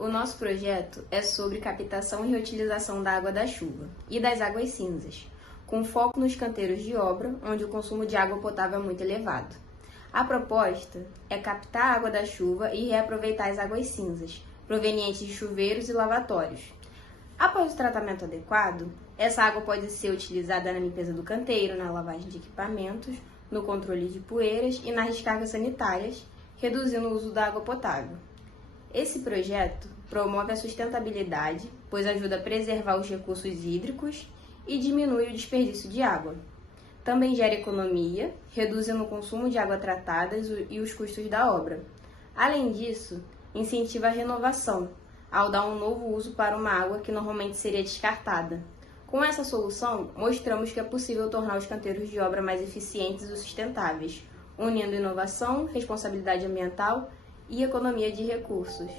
O nosso projeto é sobre captação e reutilização da água da chuva e das águas cinzas, com foco nos canteiros de obra, onde o consumo de água potável é muito elevado. A proposta é captar a água da chuva e reaproveitar as águas cinzas, provenientes de chuveiros e lavatórios. Após o tratamento adequado, essa água pode ser utilizada na limpeza do canteiro, na lavagem de equipamentos, no controle de poeiras e nas descargas sanitárias, reduzindo o uso da água potável. Esse projeto promove a sustentabilidade, pois ajuda a preservar os recursos hídricos e diminui o desperdício de água. Também gera economia, reduzindo o consumo de água tratada e os custos da obra. Além disso, incentiva a renovação, ao dar um novo uso para uma água que normalmente seria descartada. Com essa solução, mostramos que é possível tornar os canteiros de obra mais eficientes e sustentáveis, unindo inovação, responsabilidade ambiental e economia de recursos.